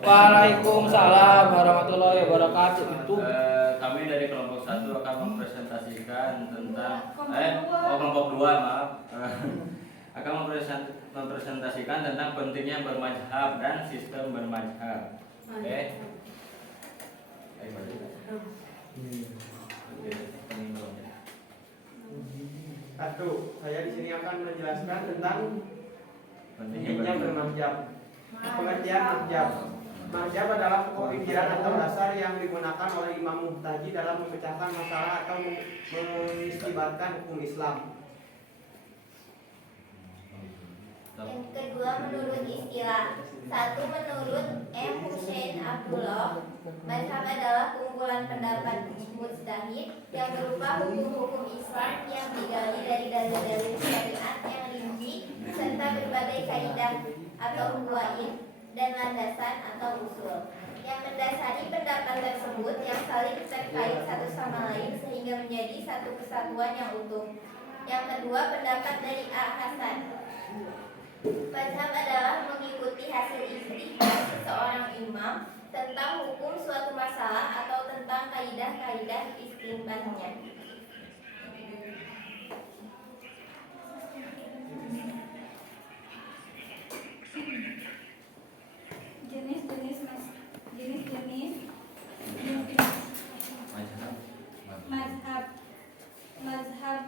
Waalaikumsalam warahmatullahi wabarakatuh. Itu Kami dari kelompok 1 akan mempresentasikan tentang kelompok 2 maaf. Akan mempresentasikan tentang pentingnya bermadzhab dan sistem bermadzhab. Oke. Satu, saya di sini akan menjelaskan tentang pentingnya bermadzhab. Pengertian mazhab. Mazhab adalah pokok pikiran atau dasar yang digunakan oleh imam mujtahid dalam memecahkan masalah atau mengistibatkan hukum Islam. Yang kedua, menurut istilah. Satu, menurut M. Hussein Abdullah, mazhab adalah kumpulan pendapat mujtahid yang berupa hukum-hukum Islam yang digali dari dalil-dalil syariat yang rinci serta berbagai kaidah atau qawaid dan landasan atau usul yang mendasari pendapat tersebut yang saling terkait satu sama lain sehingga menjadi satu kesatuan yang utuh. Yang kedua, pendapat dari A. Hasan. Mazhab adalah mengikuti hasil ijtihad seseorang imam tentang hukum suatu masalah atau tentang kaidah-kaidah istinbatnya. Jenis-jenis mazhab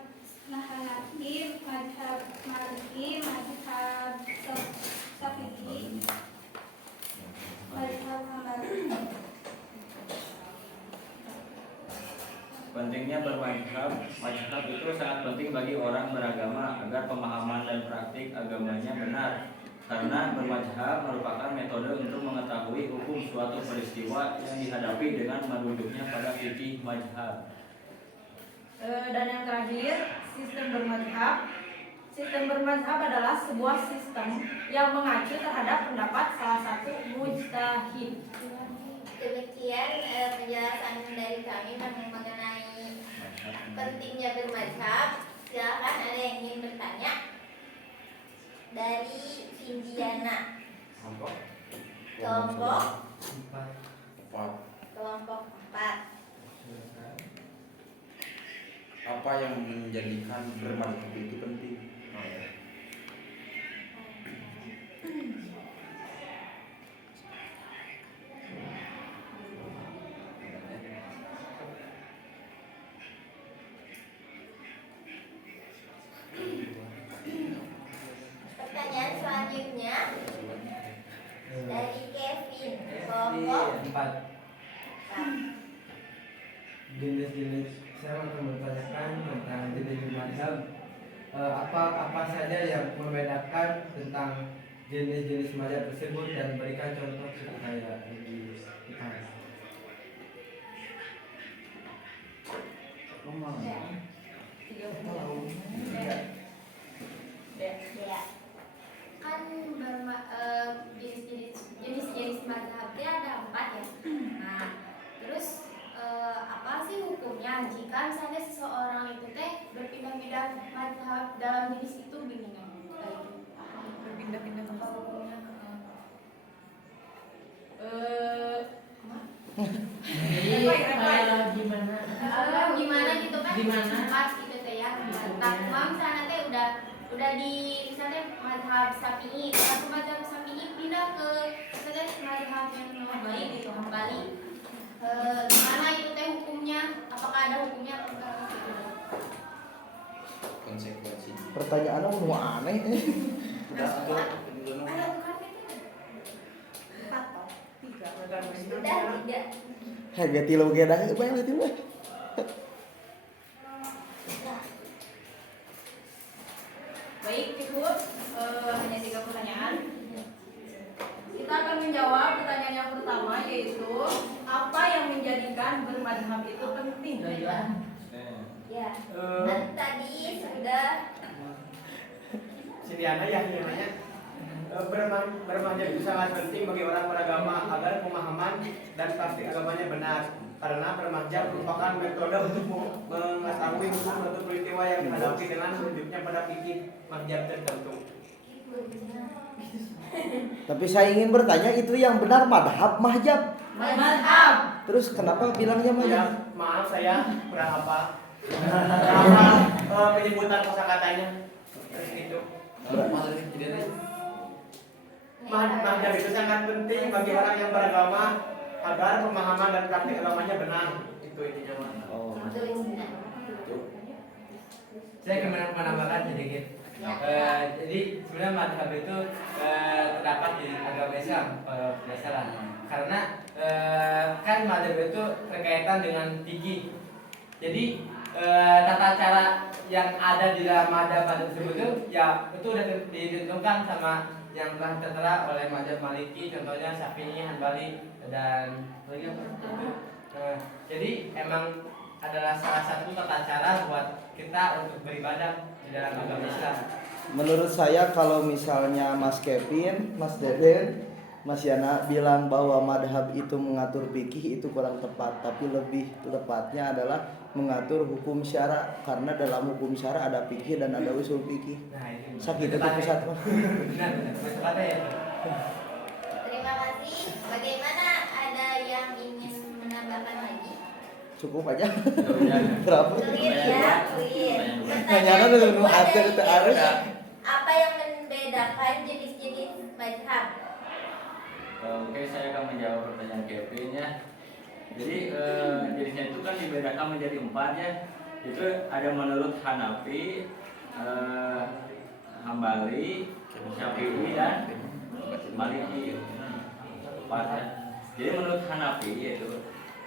Hanafi, mazhab Maliki, mazhab Syafi'i, mazhab Hambali. Pentingnya bermadzhab. Mazhab itu sangat penting bagi orang beragama agar pemahaman dan praktik agamanya benar. Karena bermadzhab merupakan metode untuk mengetahui hukum suatu peristiwa yang dihadapi dengan merujuknya pada fikih mazhab. Dan yang terakhir, sistem bermadzhab. Sistem bermadzhab adalah sebuah sistem yang mengacu terhadap pendapat salah satu mujtahid. Demikian penjelasan dari kami mengenai pentingnya bermadzhab. Silakan ada yang ingin bertanya. Dari Indiana. Kelompok 4. Apa yang menjadikan bermadzhab itu penting? Pertanyaan selanjutnya dari Kevin. Kelompok 4. Jenis-jenis, saya akan bertanyakan tentang jenis mazhab. Apa saja yang membedakan tentang jenis-jenis mazhab tersebut dan berikan contoh supaya lebih dipahami. Ya. Kan jenis-jenis mazhabnya ada 4 ya. Nah, terus apa sih hukumnya jika misalnya seseorang itu berpindah-pindah mazhab dalam jenis itu gini Berpindah-pindah apa hukumnya? Gimana gitu kan? Pas gitu teh ya. Nah, misalnya teh udah di misalnya mazhab Syafi'i, satu mazhab Syafi'i pindah ke misalnya mazhab yang lain gitu, Hambali. Gimana itu teh hukumnya? Apakah ada hukumnya atau enggak gitu? Konsekuensi. pertanyaannya mau aneh. Udah Ada bukan gitu? 4 toh? 3. Udah 3. Harga tilo ge dah bae lah tilo. Baik, cukup. Hanya 3 pertanyaan. Kita akan menjawab pertanyaan yang pertama, yaitu apa yang menjadikan bermadzhab itu penting? Ya. Dan tadi sudah Si Diana yang nanya, bermadzhab itu sangat penting bagi orang beragama agar pemahaman dan praktik agamanya benar. Karena bermadzhab merupakan metode untuk mengetahui hukum suatu peristiwa yang dihadapi dengan merujuknya pada fikih mazhab tertentu. Tapi saya ingin bertanya, itu yang benar madhab mahjab. Mazhab. Terus kenapa bilangnya Ya, mahjab? maaf saya kurang apa. Kurang penyebutan kosakatanya. Terus gitu. Mazhab itu sangat penting bagi orang yang beragama agar pemahaman dan praktik agamanya benar. Itu intinya. Oh. Saya akan menambahkan sedikit. Jadi sebenarnya madhab itu terdapat di agama Islam berdasarkan karena kan madhab itu berkaitan dengan fikih. Jadi tata cara yang ada di dalam madhab tersebut itu ya itu sudah ditentukan sama yang telah tertera oleh madhab Maliki, contohnya Syafi'i, Hanbali dan lagi apa? Jadi emang adalah salah satu tata cara buat kita untuk beribadah di dalam agama Islam. Menurut saya kalau misalnya Mas Kevin, Mas Deden, Mas Yana bilang bahwa madhab itu mengatur fikih, itu kurang tepat. Tapi lebih tepatnya adalah mengatur hukum syara, karena dalam hukum syara ada fikih dan ada usul fikih. Nah, itu Sakit itu pusat. benar, tepatnya ya. Terima kasih. Bagaimana, ada yang ingin menambahkan lagi? Cukup aja. Ya. Berapa? Clear ya, clear. Nanyana Pertanyaan dulu, kedua atur, dari harus. Kevin. Apa yang membedakan jenis-jenis mazhab? Oke, saya akan menjawab pertanyaan Kevin ya. Jadi jenisnya itu kan dibedakan menjadi 4 ya. Itu ada menurut Hanafi, Hambali, Syafi'i dan Maliki. 4 ya. Jadi menurut Hanafi itu,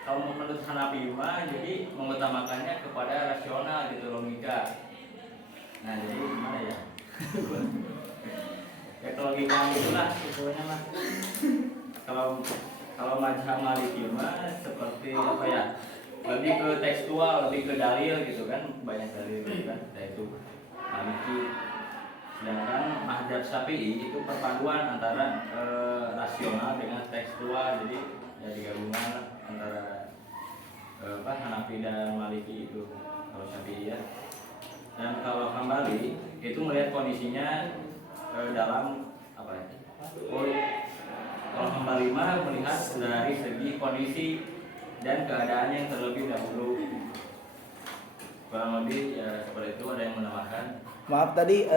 kalau menurut Hanafi mah jadi mengutamakannya kepada rasional gitu, logika. Nah, jadi gimana ya? Ya kalau logika itulah pokoknya mah. Kalau mazhab Maliki mah seperti apa ya? Lebih ke tekstual, lebih ke dalil gitu kan, banyak dalil gitu kan. Itu Maliki. Sedangkan mazhab Syafi'i itu perpaduan antara rasional dengan tekstual, jadi ya digabungan lah antara Hanafi dan Maliki itu kalau Syafi'i ya. Dan kalau Hambali itu melihat kondisinya dalam apa ya? Kalau Hambali mah melihat dari segi kondisi dan keadaan yang terlebih dahulu. Kurang lebih ya seperti itu, ada yang menambahkan. Maaf tadi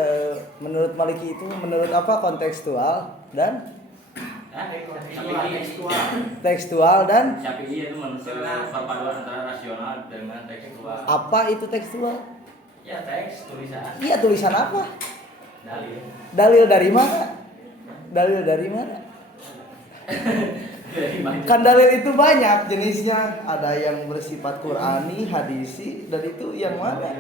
menurut Maliki itu menurut apa, kontekstual dan tekstual dan Syafi'i itu menurut perpaduan antara rasional dengan tekstual. apa itu tekstual? Ya teks, tulisan, Iya, tulisan apa? dalil. Dalil dari mana? Dalil dari mana? Dari banyak. Kan dalil itu banyak jenisnya, ada yang bersifat Qur'ani, hadisi, dan itu yang mana?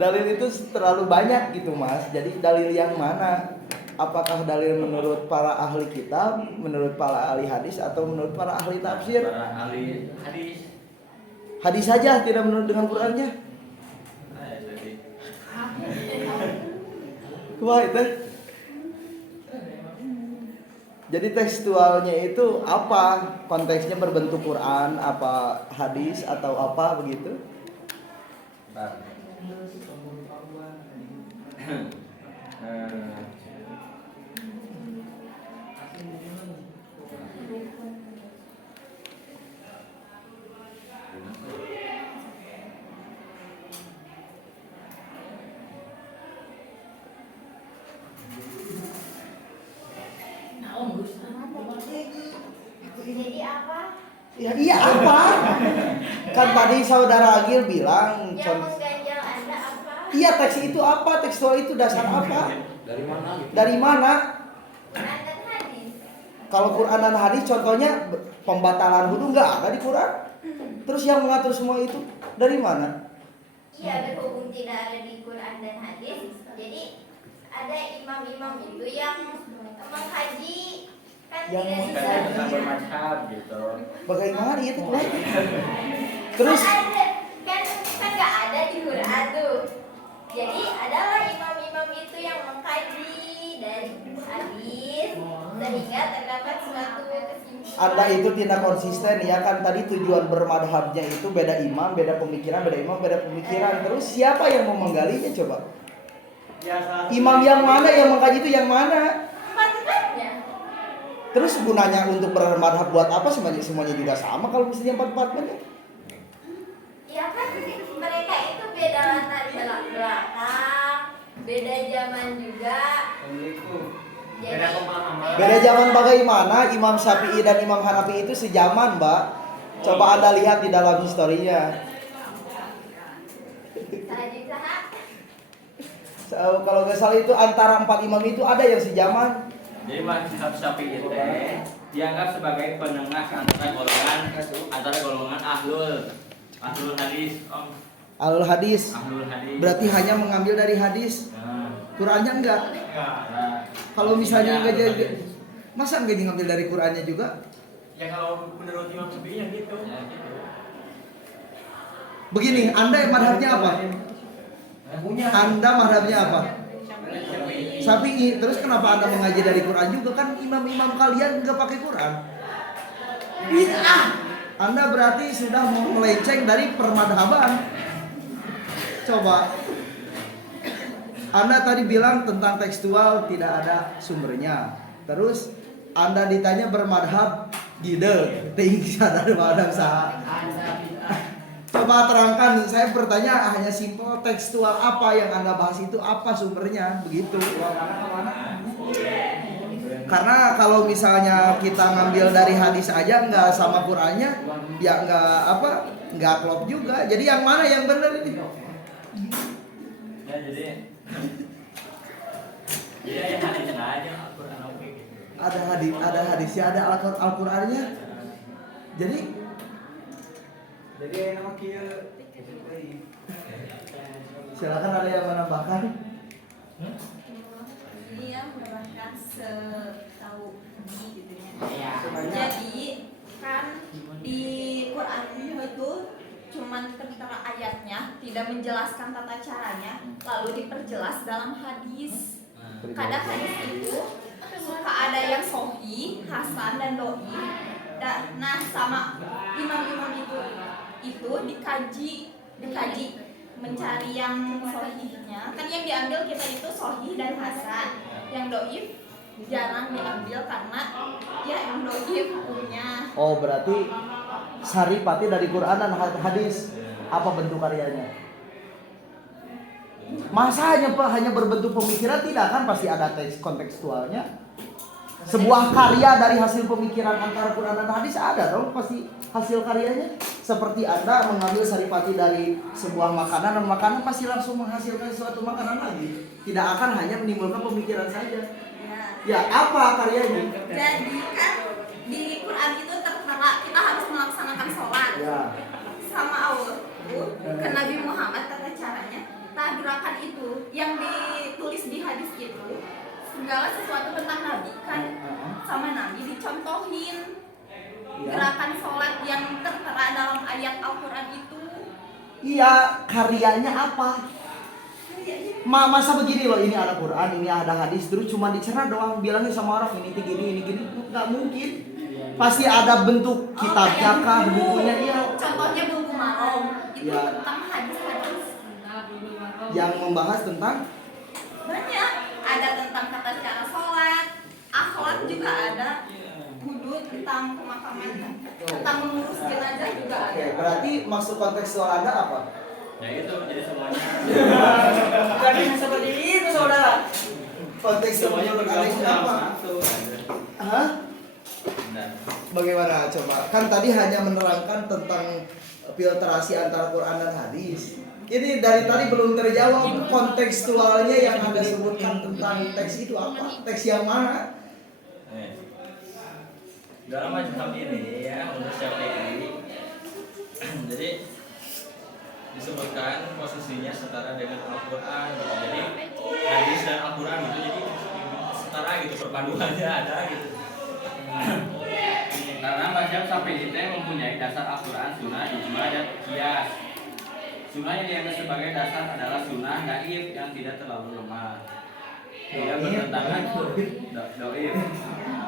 Dalil itu terlalu banyak gitu Mas. Jadi dalil yang mana? Apakah dalil menurut para ahli kitab, menurut para ahli hadis, atau menurut para ahli tafsir? Para ahli hadis. Hadis saja, tidak menurut dengan Qur'annya. Wah itu. Jadi tekstualnya itu apa? Konteksnya berbentuk Quran, apa hadis atau apa begitu? Jadi apa? Ya iya apa? Kan tadi saudara Agil bilang Yang mengganjal Anda apa? iya, teks itu apa? Tekstual itu dasar apa? Dari mana gitu? Dari mana? Quran dan hadis. Kalau Quran dan hadis contohnya pembatalan wudu nggak ada di Quran. Terus yang mengatur semua itu dari mana? Iya, berhubung tidak ada di Quran dan hadis, jadi ada imam-imam itu yang mengkaji kan Yang tidak bisa. Bukannya tentang bermazhab gitu. Bagaimana itu Tuhan? Terus Kan ada, kan nggak ada di Quran tuh. Jadi adalah imam-imam itu yang mengkaji dari hadis sehingga terdapat suatu kesimpulan. Anda itu tidak konsisten ya kan, tadi tujuan bermadhabnya itu beda imam, beda pemikiran, beda imam, beda pemikiran. Terus siapa yang mau menggalinya coba? Ya, salah satu- Imam yang mana yang mengkaji itu yang mana? Empat-empatnya. Terus gunanya untuk bermadhab buat apa? Semuanya juga sama kalau misalnya empat-empatnya. Ya kan mereka itu beda latar belakang, beda zaman juga. Beda Jadi pemahaman. Beda zaman bagaimana Imam Syafi'i dan Imam Hanafi itu sejaman, Mbak. Coba Anda lihat di dalam historinya. sahaja saha. Kalau nggak salah itu antara 4 imam itu ada yang sejaman. Jadi mazhab Syafi'i teh dianggap sebagai penengah antara golongan ahlul hadis, Alul hadis. ahlul hadis. Berarti hanya mengambil dari hadis. Nah, Qurannya enggak. nah, Kalau misalnya enggak ahlul jadi, hadis. masa enggak diambil dari Qurannya juga? Ya kalau menurut Imam Syafi'i yang gitu. Ya, gitu. Begini, Anda madhabnya apa? Punya. Anda madhabnya apa? Syafi'i. Terus kenapa Anda mengaji dari Quran juga? Kan imam-imam kalian enggak pakai Quran. Bid'ah. Anda berarti sudah mau melenceng dari permadhaban. Coba. Anda tadi bilang tentang tekstual tidak ada sumbernya. Terus Anda ditanya bermadhab gide, tinggi sadar madhab sah. Coba terangkan, saya bertanya hanya simpel tekstual apa yang Anda bahas itu apa sumbernya, begitu. Karena kalau misalnya kita ngambil dari hadis aja nggak sama Qurannya, ya nggak klop juga. Jadi yang mana yang benar ini? Ya, jadi ya hadis aja Al-Qur'an oke gitu. Ada hadisnya, ada Al-Qur'annya. Jadi Nama kia. silakan ada yang menambahkan. Dia menambahkan setahu gitu Iya. ya. Jadi kan di Quran itu cuman tertera ayatnya, tidak menjelaskan tata caranya, lalu diperjelas dalam hadis. Kadang hadis itu suka ada yang sohi, hasan dan doi. Nah sama imam-imam itu dikaji mencari yang sohihnya. Kan yang diambil kita itu sohih dan hasan. Yang doif jarang diambil karena ya emang doif hukumnya. Oh, berarti saripati dari Quran dan hadis. Apa bentuk karyanya? Masa hanya berbentuk pemikiran? Tidak, kan pasti ada teks kontekstualnya. Sebuah karya dari hasil pemikiran antara Quran dan hadis ada dong, pasti hasil karyanya. Seperti Anda mengambil saripati dari sebuah makanan, dan makanan pasti langsung menghasilkan suatu makanan lagi. Tidak akan hanya menimbulkan pemikiran saja. Ya, apa karyanya? Jadi kan di Quran itu tertera kita harus melaksanakan sholat Ya. sama Allah ke Nabi Muhammad tata caranya. Nah gerakan itu yang ditulis di hadis itu segala sesuatu tentang Nabi kan sama Nabi dicontohin. Ya. Gerakan sholat yang tertera dalam ayat Al-Quran itu. Iya, karyanya apa? Masa begini loh, ini ada Quran, ini ada hadis, terus cuma dicerna doang, bilangin sama orang ini gini, nggak mungkin. Pasti ada bentuk kitabnya kah, bukunya, iya. Contohnya buku Marom itu Ya. tentang hadis-hadis Yang membahas tentang banyak. Ada tentang tata cara sholat, akhlak juga ada, wudhu, tentang pemakaman, tentang mengurus jenazah juga ada. Oke, berarti maksud kontekstual Anda apa? Ya itu jadi semuanya Bukan seperti itu, saudara. Kontekstual semuanya bergabung apa? dalam satu. Hah? Nah, Bagaimana coba? Kan tadi hanya menerangkan tentang filtrasi antara Quran dan hadis. Ini dari tadi belum terjawab kontekstualnya yang Anda sebutkan tentang teks itu apa? Teks yang mana? dalam mazhab ini ya untuk Syafi'i jadi disebutkan posisinya setara dengan Al-Quran gitu. Jadi hadis dan Al-Quran gitu, jadi setara gitu, perpaduannya ada gitu. Karena mazhab Syafi'i itu mempunyai dasar Al-Quran, sunnah, ijma, dan qiyas. Sunnah yang dianggap sebagai dasar adalah sunnah daif yang tidak terlalu lemah, tidak bertentangan doif,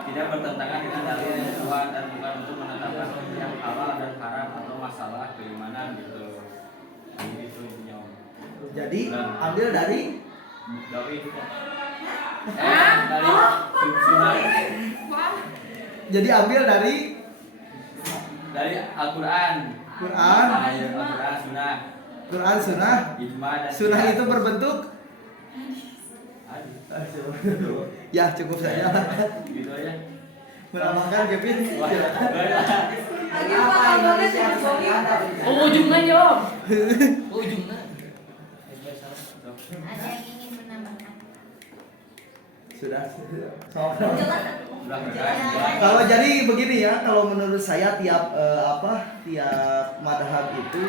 tidak bertentangan dengan dalil yang kuat, dan bukan untuk menetapkan yang halal dan haram atau masalah keimanan gitu. Itu intinya. Jadi ambil dari Dari sunnah. Jadi ambil dari Dari Al-Qur'an. Quran, Al-Qur'an, sunnah. Quran sunnah. Ijma dan Sunnah qiyas. itu berbentuk Aduh. ya cukup saya. Gitu aja. Menambahkan Kevin. Ujungnya jawab. Ujungnya. Ada yang ingin menambahkan? Sudah. Jelas. Kalau jadi begini ya, kalau menurut saya tiap madhab itu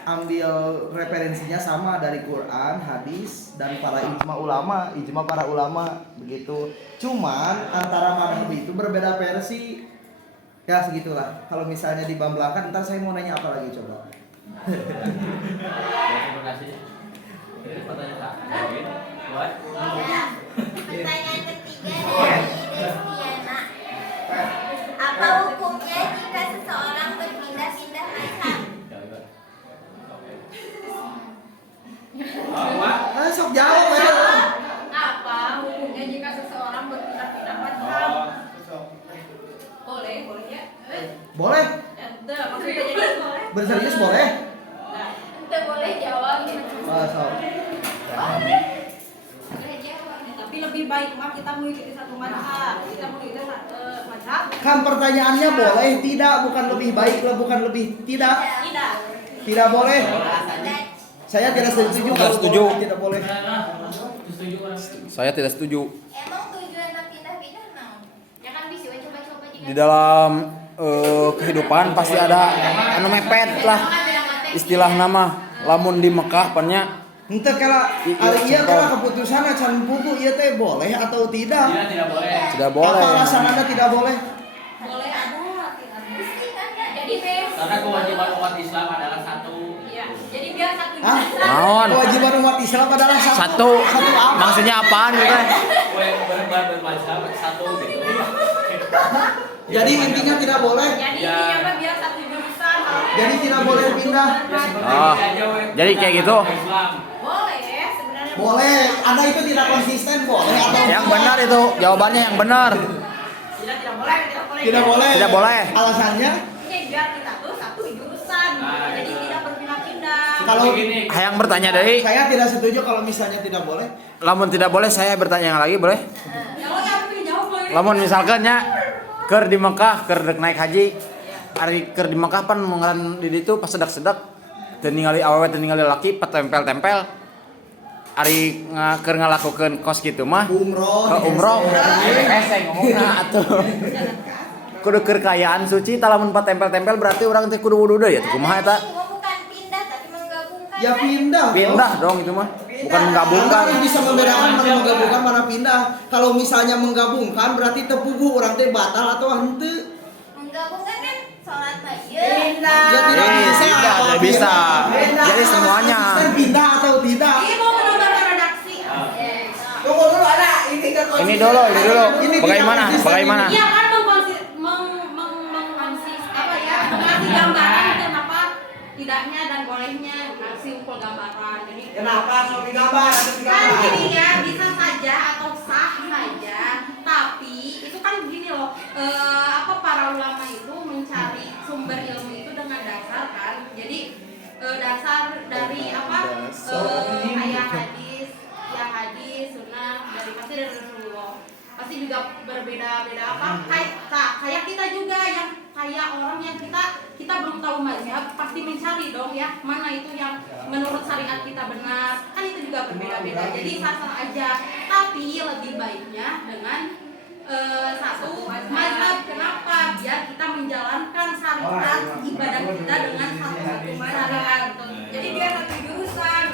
ambil referensinya sama dari Quran, hadis, dan ijma para ulama begitu. Cuman antara madhab itu berbeda versi. Ya segitulah. Kalau misalnya dibambangkan, ntar saya mau nanya apa lagi coba. Terima kasih. Pertanyaan Kak. Buat Ya. Pertanyaan ketiga dari Destiana. Apa hukumnya jika seseorang berpindah-pindah mazhab? Sok jawab ya. Apa hukumnya jika seseorang berpindah-pindah mazhab? Boleh ya? Boleh. Ente, maksudnya jadi boleh. Berserius boleh. Nah, ente boleh jawab gitu. Sok. Boleh jawab. Tapi lebih baik mah kita mengikuti satu mazhab. Kita mengikuti mazhab. Kan pertanyaannya boleh tidak, bukan lebih baik lah, bukan lebih tidak. Tidak. Tidak boleh. Dan Saya tidak setuju. Tidak kalau setuju. boleh, tidak boleh. Saya tidak setuju. emang tujuan berpindah-pindah naon? Ya kan bisa coba-coba jika Di dalam kehidupan pasti ada anu mepet lah istilah nama. Lamun di Mekah pannya Ente kala ari ieu kala keputusan can pugu ieu teh boleh atau tidak? tidak boleh. tidak boleh. Apa alasan Anda tidak boleh? Boleh ada, tidak mesti kan ya. Jadi bebas. Karena kewajiban umat Islam adalah satu. Iya. Jadi biar satu Hah? bisa. Naon? Kewajiban umat Islam adalah satu. Satu. apa? Maksudnya apaan gitu? Bermazhab satu gitu. Jadi intinya tidak boleh. Jadi Ya. ini apa biar satu jurusan. Jadi tidak boleh pindah. Oh, jadi kayak gitu. Islam. Boleh sebenarnya. Boleh. Anda itu tidak konsisten boleh atau Yang benar itu jawabannya yang benar. Tidak boleh, tidak boleh. Tidak boleh. Tidak boleh. Alasannya? Oke, biar kita tuh satu jurusan. Nah, Jadi gitu. tidak berpindah-pindah. Kalau Begini. Yang bertanya dari saya tidak setuju kalau misalnya tidak boleh. lamun tidak boleh saya bertanya yang lagi boleh? Kalau yang pilih jawab boleh. Lamun misalkan ya keur di Mekah keur dek naik haji. Ari keur di Mekah pan ngaran di ditu pas sedak-sedak teu ningali awewe teu ningali laki patempel-tempel. Ari keur ngalakukeun kos kitu mah Umroh. ke umroh. Saya ngomongna atuh. Kudu keur kayaan suci talamun patempel-tempel berarti urang teh kudu wudu deui ya teh kumaha eta? Bukan pindah tapi menggabungkan. Ya pindah. Pindah dong itu mah. Bukan menggabungkan. Anda bisa membedakan mana menggabungkan mana pindah. Kalau misalnya menggabungkan berarti tepugu orang teh batal atau henteu. Menggabungkan kan sholat masjid. Ya tidak bisa. Tidak bisa. Jadi semuanya. Konsisten pindah atau tidak? Ini mau menambah redaksi. Tunggu dulu ada ini kan Ini dulu. Ini Bagaimana? tidak Bagaimana? Iya kan mengasih gambaran kenapa tidaknya dan bolehnya ngasih umpul gambaran. Jadi Kenapa mau digambar? kan ini ya bisa saja atau sah saja, tapi itu kan begini loh, para ulama itu mencari sumber ilmu itu dengan dasar kan, jadi dasar dari kayak hadis, sunnah dari pasti dari Rasulullah, pasti juga berbeda-beda kayak kita juga yang kayak orang yang kita belum tahu mazhab pasti mencari dong ya mana itu yang menurut syariat kita benar, kan itu juga berbeda-beda, jadi sah-sah aja, tapi lebih baiknya dengan satu mazhab. Kenapa? Biar kita menjalankan syariat ibadah kita dengan satu syariat, jadi biar satu jurusan.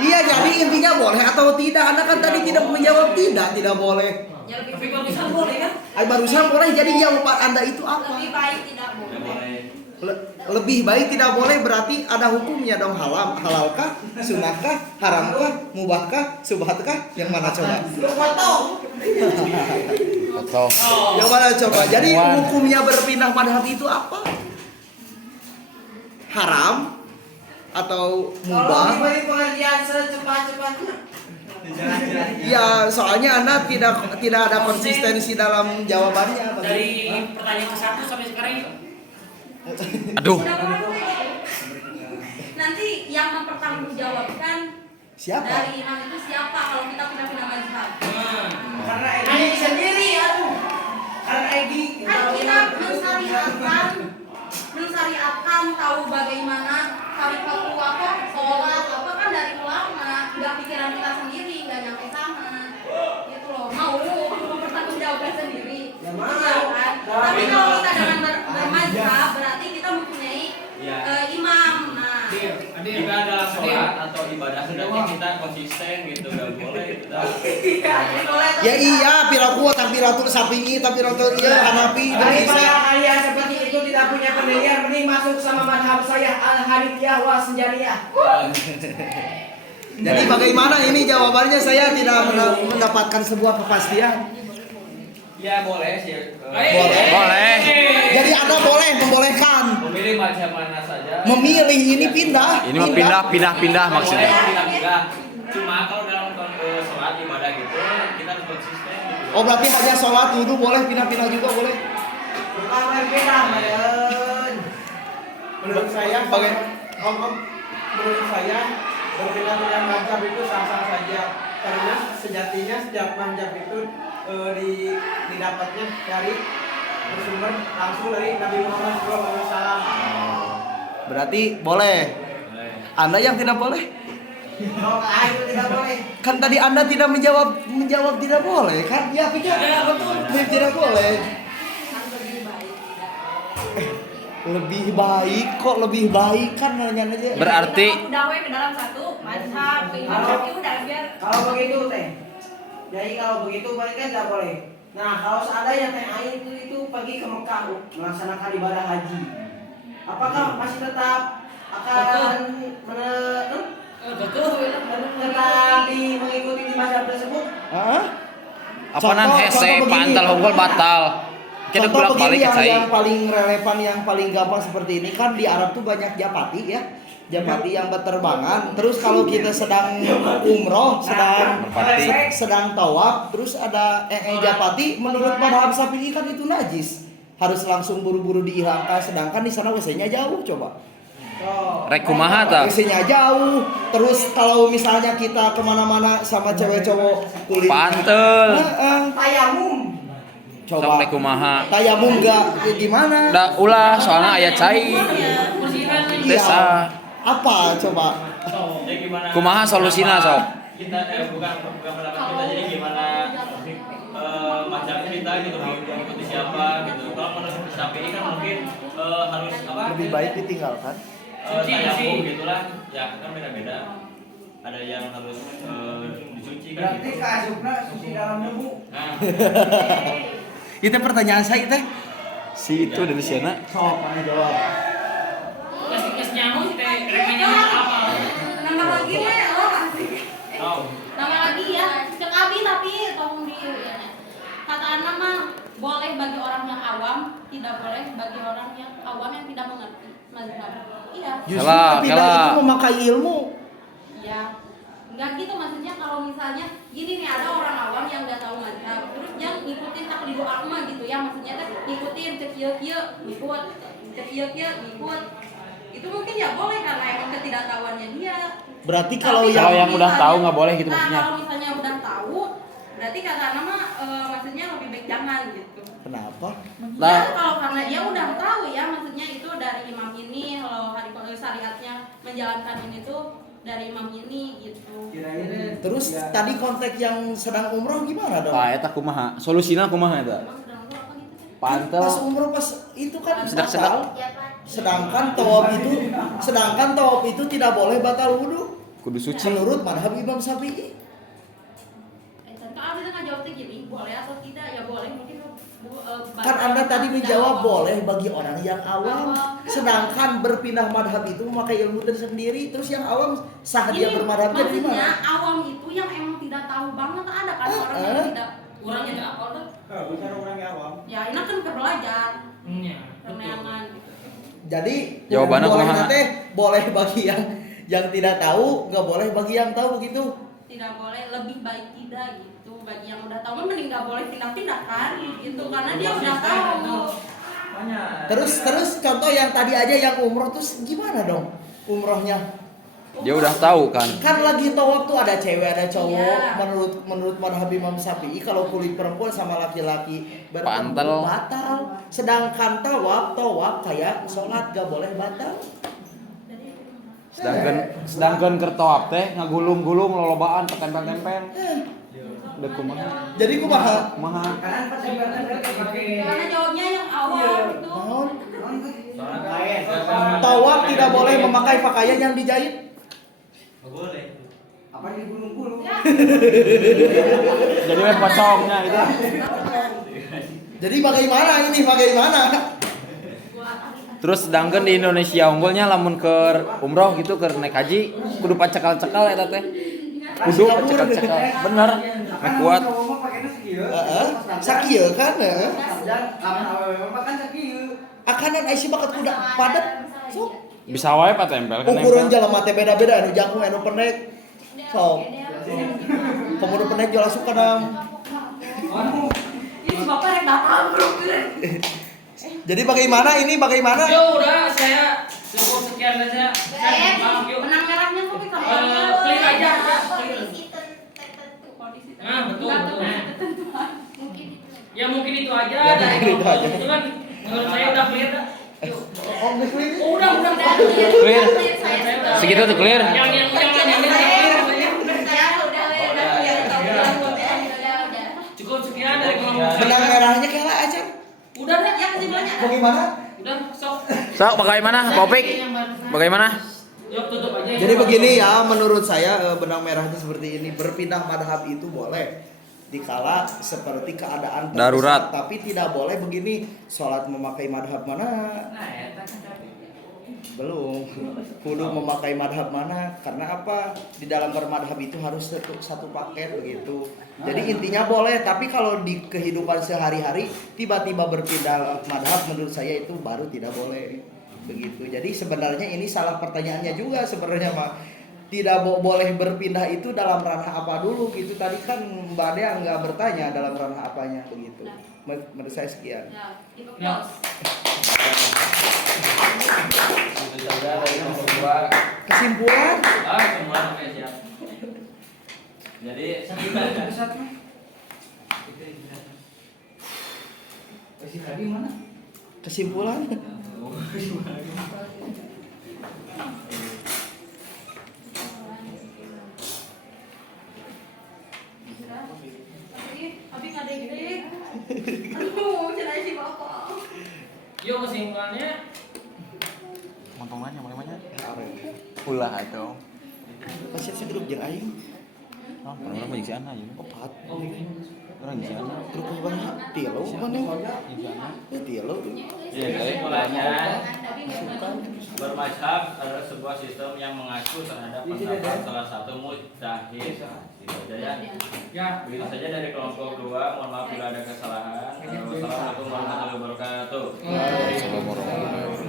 Iya, jadi intinya boleh atau tidak? Anda kan tadi tidak menjawab tidak boleh. Ya lebih bagusan boleh kan? Barusan boleh, jadi jawaban Anda itu apa? Lebih baik tidak boleh. Tidak boleh. Lebih baik tidak boleh berarti ada hukumnya dong, halalkah, sunnahkah, haramkah, mubahkah, subhatkah, yang mana coba? Atau Yang mana coba? Jadi hukumnya berpindah madhab itu apa? Haram atau mubah? Diberi pengertian secepat-cepatnya. Iya, soalnya Anda tidak ada konsistensi dalam jawabannya. Dari pertanyaan ke 1 sampai sekarang Aduh. Nanti yang mempertanggungjawabkan Siapa? dari imam itu siapa kalau kita pindah-pindah mazhab? Karena Egi sendiri, aduh. Karena Egi. Kan kita mensyariatkan tahu bagaimana harikatul apa sholat apa kan dari ulama, nggak pikiran kita sendiri, nggak nyampe sana gitu loh. Mau mempertanggungjawabkan sendiri Ya, mau. iya kan. Tapi kalau kita dengan bermazhab berarti kita mempunyai imam. Nah Jika dalam sholat atau ibadah hendaknya kita konsisten gitu, nggak boleh kita. Ya iya, piraku takbiratul sapi'i, takbiratul Hanafi itu bisa. Daripada kalian seperti itu tidak punya pendirian, mending masuk sama madhab saya Al-Hanifiyah wa Senjariyah. Jadi bagaimana ini jawabannya, saya tidak mendapatkan sebuah kepastian. Ya boleh sih. Boleh. Jadi Anda boleh membolehkan Memilih macam mana saja. memilih ini pindah. Ini mah pindah maksudnya. Pindah-pindah. Cuma kalau dalam sholat ibadah gitu kita harus konsisten. Gitu. Oh berarti hanya sholat wudhu boleh, pindah-pindah juga boleh. Bukan main pindah, Mayan. Menurut saya, menurut saya berpindah-pindah mazhab itu sah-sah saja, karena sejatinya setiap mazhab itu didapatnya dari bersumber langsung dari Nabi Muhammad SAW. Berarti boleh. Anda yang tidak boleh? Oh, itu tidak boleh. Kan tadi Anda tidak menjawab tidak boleh kan? Ya pikir tidak boleh. Lebih baik kok, lebih baik kan nanya aja. Berarti udah ke dalam satu mazhab, imam Syafi'i udah biar Kalau begitu teh, jadi kalau begitu berarti kan tidak boleh. Nah kalau seandainya teh Ain itu pergi ke Mekah melaksanakan ibadah haji, apakah masih tetap akan tetap mengikuti di mazhab tersebut? Hah? apanan hese begini. pantal hukum batal. Kita Contoh bolak-balik begini ke saya. yang paling relevan, yang paling gampang seperti ini kan di Arab tuh banyak japati ya. Japati yang berterbangan. Terus kalau kita sedang umroh, sedang tawaf, terus ada japati, menurut madhab Syafi'i kan itu najis. Harus langsung buru-buru dihilangkan, sedangkan di sana WC-nya jauh coba. Rek kumaha ta? WC-nya jauh. Terus kalau misalnya kita kemana-mana sama cewek cowok kulit Pantel. Tayamum. Sok Coba rek kumaha? tayamum enggak gimana? Da ulah soalnya aya cai. Desa. Apa coba? Jadi gimana? Kumaha solusina sok? Kita bukan pendapat kita, jadi gimana macam kita gitu mengikuti siapa gitu. Kalau menurut Syafi'i kan mungkin harus apa? Lebih baik ditinggalkan. Tayamum gitulah. Ya kan beda-beda. Ada yang harus dicuci kan. Berarti Gitu. kasupna suci dalam debu. Nah, Itu pertanyaan saya teh. Si itu dari sana. Sok, mana jawab. Kas nyamuk teh remenya apa? nama lagi mah ya lo asik. tahu. Nama lagi ya, cek abi tapi tolong di kata anak mah boleh bagi orang yang awam, tidak boleh bagi orang yang awam yang tidak mengerti mazhab. Iya. Justru Kela, pindah kela. itu memakai ilmu. Iya. Enggak gitu maksudnya kalau misalnya gini nih ada orang awam yang nggak tahu mazhab, terus dia ngikutin taklidu akma gitu ya, maksudnya kan ngikutin cek kieu ngikut, cek kieu ngikut. Itu mungkin ya boleh karena emang ketidaktahuannya dia. Berarti kalau Tapi yang udah misalnya- tahu nggak boleh gitu nah, maksudnya. kalau misalnya udah tahu, berarti kata nama maksudnya lebih baik jangan gitu. Kenapa? Ya kalau karena dia udah tahu ya, maksudnya itu dari imam ini, kalau hari syariatnya menjalankan ini tuh dari imam ini gitu. Terus tadi konteks yang sedang umroh gimana dong? Pak eta kumaha? Solusina kumaha eta? Emang sedang apa gitu kan? Pantel. Pas umroh pas itu kan Sedak-sedak. batal. Sedangkan tawaf itu tidak boleh batal wudu. Kudu suci. Menurut madhab Imam Syafi'i. Kalau bisa ngejawabnya gini, boleh atau tidak ya boleh mungkin. Kan Anda tadi menjawab boleh bagi orang yang awam. Sedangkan berpindah madhab itu memakai ilmu tersendiri. Terus yang awam sah dia bermadhabnya dari maksudnya mana? awam itu yang emang tidak tahu banget ada kan orang yang tidak orangnya tidak apa tuh. Bukan orang yang awam. Ya ini kan kebelajar, Iya. kemenangan gitu. Jadi Jawabannya boleh kumaha? boleh bagi yang tidak tahu, nggak boleh bagi yang tahu begitu. tidak boleh, lebih baik tidak gitu. Bagi yang udah tahu mending nggak boleh pindah-pindah kan gitu, karena dia udah tahu. Terus contoh yang tadi aja yang umroh tuh gimana dong umrohnya? Dia udah tahu kan. Kan lagi tawaf tuh ada cewek ada cowok. Iya. Menurut madhab Imam Syafi'i kalau kulit perempuan sama laki-laki Pantel. batal. Sedangkan tawaf kayak sholat gak boleh batal. Sedangkan keur tawaf teh ngagulung-gulung lolobaan tempel-tempel. Udah kumaha? Jadi kumaha? Kumaha? Karena jawabnya yang awal itu. Naon? Tawaf tidak boleh memakai pakaian yang dijahit. Boleh. Apa di gulung-gulung? Jadi we pocongnya itu. Jadi bagaimana ini? Bagaimana? Terus sedangkan di Indonesia unggulnya lamun ke umroh gitu ke naik haji kudu pacekal-cekal eta teh. Kudu pacekal-cekal. Bener. Mek kuat. Heeh. Sakieu kan heeh. Lamun awewe mah kan sakieu. Akanan aya bakat kuda padat. Sok. Bisa wae patempel kan. Ukuran jelema teh beda-beda anu jangkung anu pendek. Sok. Komodo pendek jual suka dong. Ini bapak yang datang bro. Jadi bagaimana ini bagaimana? Yo udah saya cukup sekian saja. Maaf yuk. Benang merahnya kok kita Clear aja. Kondisi tertentu. Nah betul. Mungkin itu. Ya mungkin itu aja Ya, dari mungkin itu aja. itu kan menurut saya udah clear dah. Oh, geus clear? Oh, udah. Clear. Saya udah. Segitu tuh clear. Yang clear Udah. cukup sekian dari kelompok. Benang merahnya kayak aja. Udah deh yang kesimpulannya. Bagaimana? Udah sok. Sok bagaimana? Popik. Bagaimana? Yuk tutup aja. Jadi begini ya, menurut saya benang merahnya seperti ini. Berpindah madhab itu boleh dikala seperti keadaan terdesak, Darurat. tapi tidak boleh begini sholat memakai madhab mana belum kudu memakai madhab mana karena apa di dalam bermadhab itu harus satu paket begitu. Jadi intinya boleh, tapi kalau di kehidupan sehari-hari tiba-tiba berpindah madhab menurut saya itu baru tidak boleh begitu. Jadi sebenarnya ini salah pertanyaannya juga sebenarnya Mak. Tidak boleh berpindah itu dalam ranah apa dulu gitu. Tadi kan Mbak Dea nggak bertanya dalam ranah apanya begitu. Menurut saya sekian. Ya, itu Ya. close. Itu saja dari nomor 2. Kesimpulan Semua oke siap. Jadi kesimpulan Abi nggak ada ide. Aduh, cerai si bapak. Yuk kesimpulannya. Montongannya mana-mana. apa ya? Ulah atuh. Masih sih grup jeung aing. Oh, orang mah jeung aja. Opat. Orang jeung sana. Grup banyak tilo mana? Tilo. ya, kesimpulannya bermazhab adalah sebuah sistem yang mengacu terhadap pendapat salah satu mujtahid. Itu saja ya. Ya. Begitu saja dari kelompok 2. Mohon maaf bila ada kesalahan. Wassalamualaikum warahmatullahi wabarakatuh. Assalamualaikum warahmatullahi wabarakatuh.